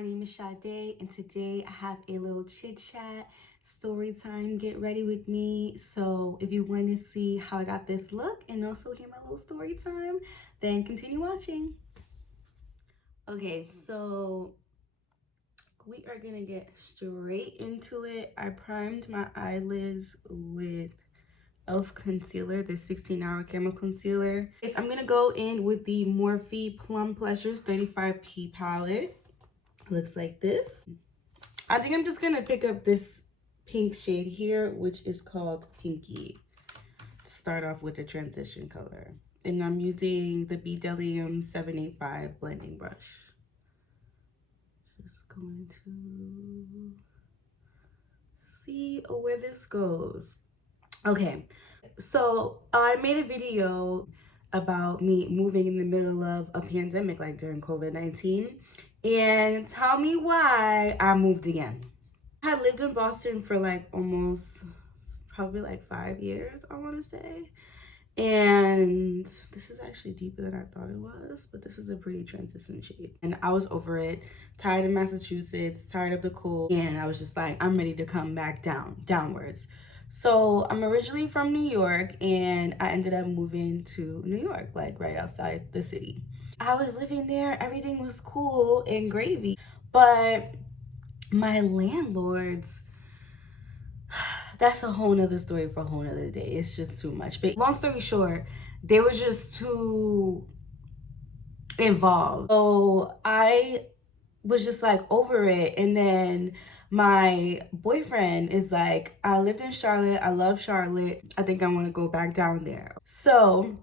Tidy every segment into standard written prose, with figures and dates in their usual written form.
My name is Sade, and today I have a little chit chat, story time. Get ready with me. So, if you want to see how I got this look and also hear my little story time, then continue watching. Okay, so we are gonna get straight into it. I primed my eyelids with e.l.f. concealer, the 16-hour camo concealer. I'm gonna go in with the Morphe Plum Pleasures 35P palette. Looks like this. I think I'm just gonna pick up this pink shade here, which is called Pinky. Start off with a transition color. And I'm using the Grwm 785 blending brush. Just going to see where this goes. Okay, so I made a video about me moving in the middle of a pandemic, like during COVID-19. And tell me why I moved again. I had lived in Boston for like almost probably like 5 years, I want to say. And this is actually deeper than I thought it was, but this is a pretty transition shade. And I was over it, tired of Massachusetts, tired of the cold, and I was just like, I'm ready to come back downwards. So I'm originally from New York, and I ended up moving to New York, like right outside the city. I was living there, everything was cool and gravy, but my landlords, that's a whole nother story for a whole nother day. It's just too much. But long story short, they were just too involved. So I was just like over it. And then my boyfriend is like, I lived in Charlotte. I love Charlotte. I think I want to go back down there. So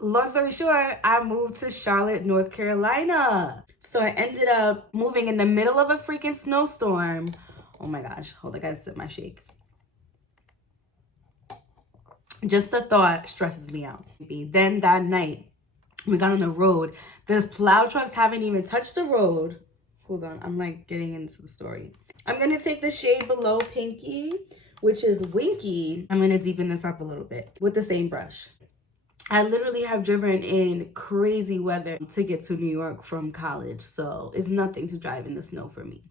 long story short, I moved to Charlotte, North Carolina. So I ended up moving in the middle of a freaking snowstorm. Oh my gosh, hold on, I gotta sip my shake. Just the thought stresses me out. Then that night, we got on the road. Those plow trucks haven't even touched the road. Hold on, I'm like getting into the story. I'm gonna take the shade below Pinky, which is Winky. I'm gonna deepen this up a little bit with the same brush. I literally have driven in crazy weather to get to New York from college, so it's nothing to drive in the snow for me.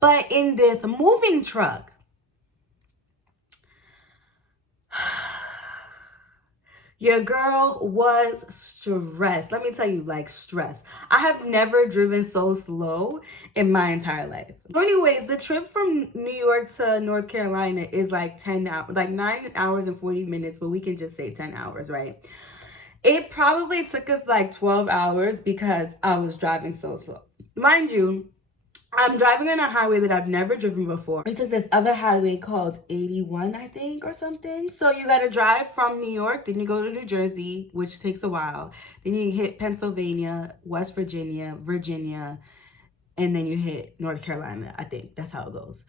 But in this moving truck, your girl was stressed. Let me tell you, like, stressed. I have never driven so slow in my entire life. So anyways, the trip from New York to North Carolina is like 10 hours, like 9 hours and 40 minutes, but we can just say 10 hours, right? It probably took us like 12 hours because I was driving so slow. Mind you, I'm driving on a highway that I've never driven before. I took this other highway called 81, I think, or something. So you gotta drive from New York, then you go to New Jersey, which takes a while. Then you hit Pennsylvania, West Virginia, and then you hit North Carolina. I think that's how it goes.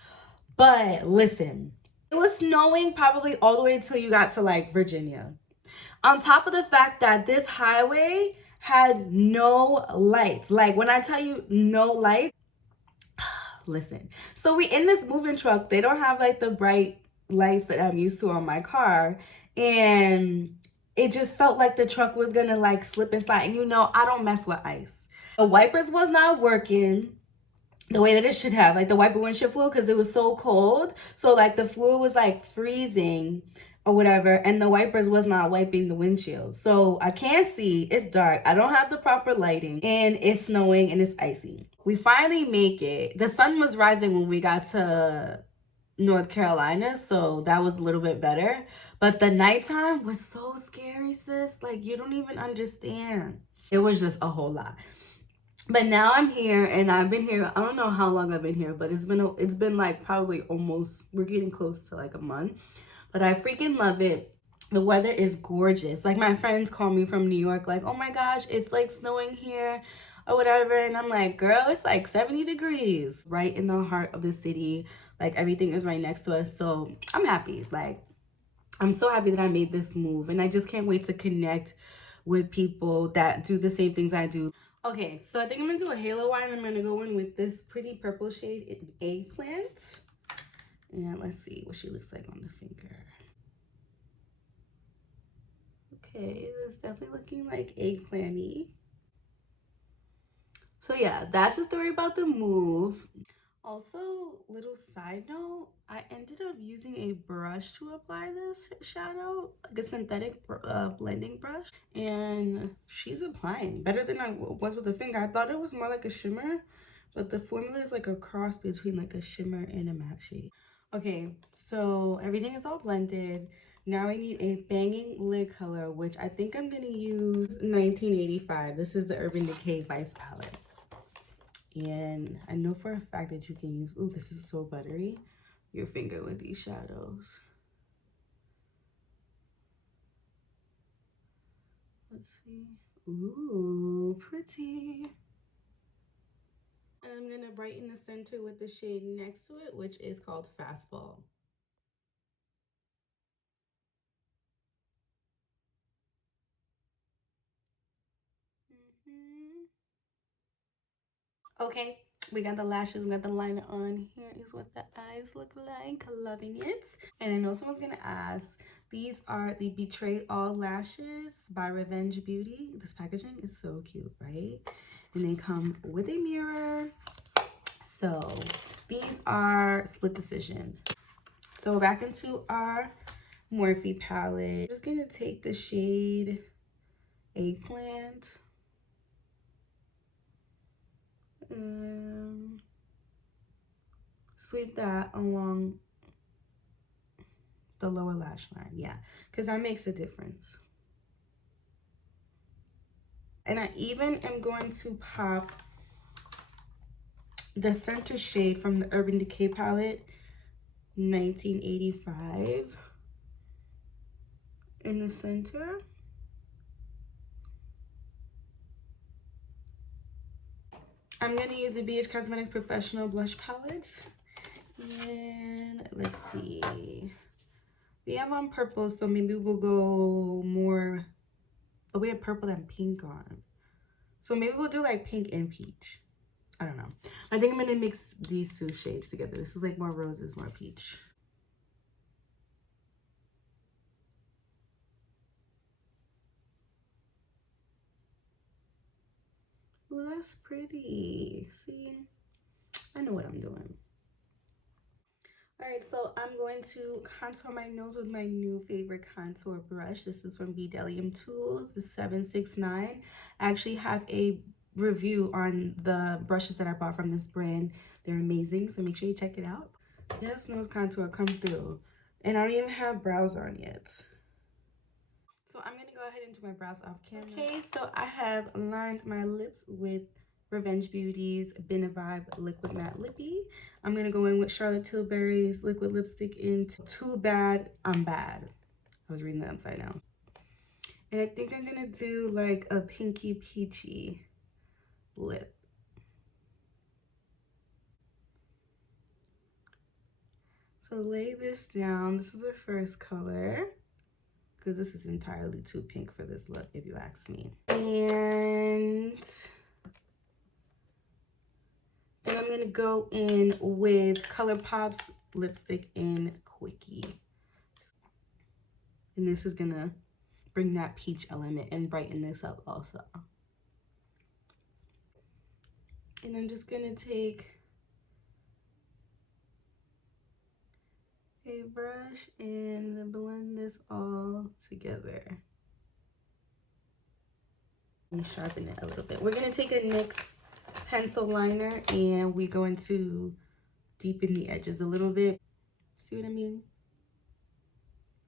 But listen, it was snowing probably all the way until you got to like Virginia. On top of the fact that this highway had no lights. Like when I tell you no lights, listen. So we in this moving truck. They don't have like the bright lights that I'm used to on my car. And it just felt like the truck was gonna like slip and slide. And you know, I don't mess with ice. The wipers was not working the way that it should have, like the wiper windshield fluid, because it was so cold. So like the fluid was like freezing or whatever, and the wipers was not wiping the windshield. So I can't see, it's dark, I don't have the proper lighting, and it's snowing and it's icy. We finally make it. The sun was rising when we got to North Carolina, so that was a little bit better. But the nighttime was so scary, sis. Like, you don't even understand. It was just a whole lot. But now I'm here, and I've been here, I don't know how long I've been here, but it's been like probably almost, we're getting close to like a month. But I freaking love it. The weather is gorgeous. Like my friends call me from New York, like, oh my gosh, it's like snowing here or whatever. And I'm like, girl, it's like 70 degrees right in the heart of the city. Like everything is right next to us. So I'm happy. Like, I'm so happy that I made this move, and I just can't wait to connect with people that do the same things I do. Okay, so I think I'm gonna do a halo eye. I'm gonna go in with this pretty purple shade in Eggplant. And let's see what she looks like on the finger. Okay, it's definitely looking like eggplant-y. So yeah, that's the story about the move. Also, little side note, I ended up using a brush to apply this shadow, like a synthetic blending brush, and she's applying better than I was with the finger. I thought it was more like a shimmer, but the formula is like a cross between like a shimmer and a matte shade. Okay, so everything is all blended. Now I need a banging lid color, which I think I'm gonna use 1985. This is the Urban Decay Vice palette. And I know for a fact that you can use, ooh, this is so buttery, your finger with these shadows. Let's see. Ooh, pretty. And I'm gonna brighten the center with the shade next to it, which is called Fastball. Okay, we got the lashes, we got the liner on. Here is what the eyes look like. Loving it. And I know someone's gonna ask, these are the Betray All Lashes by Revenge Beauty. This packaging is so cute, right? And they come with a mirror. So these are Split Decision. So back into our Morphe palette. I'm just gonna take the shade Eggplant. Sweep that along the lower lash line, yeah, because that makes a difference. And I even am going to pop the center shade from the Urban Decay palette, 1985, in the center. I'm gonna use the BH Cosmetics Professional Blush Palette. And let's see. We have on purple, so maybe we'll go more, but we have purple and pink on. So maybe we'll do like pink and peach. I don't know. I think I'm gonna mix these two shades together. This is like more roses, more peach. Ooh, that's pretty. See, I know what I'm doing. All right, so I'm going to contour my nose with my new favorite contour brush. This is from Bdellium Tools, the 769. I actually have a review on the brushes that I bought from this brand. They're amazing, so make sure you check it out. Yes, nose contour comes through. And I don't even have brows on yet. So I'm gonna go ahead and do my brows off camera. Okay, so I have lined my lips with Revenge Beauty's Been a Vibe Liquid Matte Lippy. I'm gonna go in with Charlotte Tilbury's liquid lipstick in Too Bad I'm Bad. I was reading that upside down. And I think I'm gonna do like a pinky peachy lip. So lay this down. This is the first color, because this is entirely too pink for this look, if you ask me. And then I'm gonna go in with ColourPop's lipstick in Quickie. And this is gonna bring that peach element and brighten this up also. And I'm just gonna take a brush and blend this all together. And sharpen it a little bit. We're gonna take a NYX pencil liner and we're going to deepen the edges a little bit. See what I mean?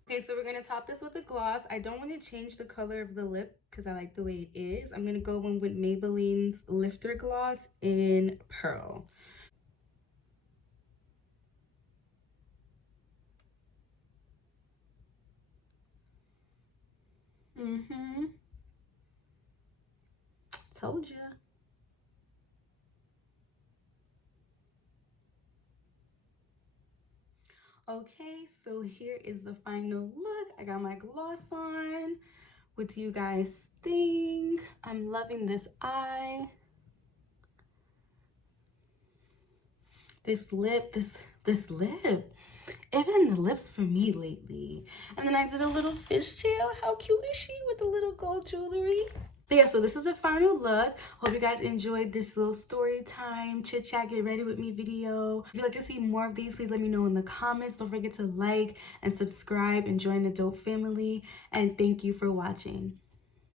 Okay, so we're gonna top this with a gloss. I don't want to change the color of the lip because I like the way it is. I'm gonna go in with Maybelline's Lifter Gloss in Pearl. Told ya. Okay, so here is the final look. I got my gloss on. What do you guys think? I'm loving this eye. This lip, this lip. Even the lips for me lately. And then I did a little fishtail. How cute is she with the little gold jewelry? But yeah, so this is a final look. Hope you guys enjoyed this little story time, chit chat, get ready with me video. If you'd like to see more of these, please let me know in the comments. Don't forget to like and subscribe and join the dope family. And thank you for watching.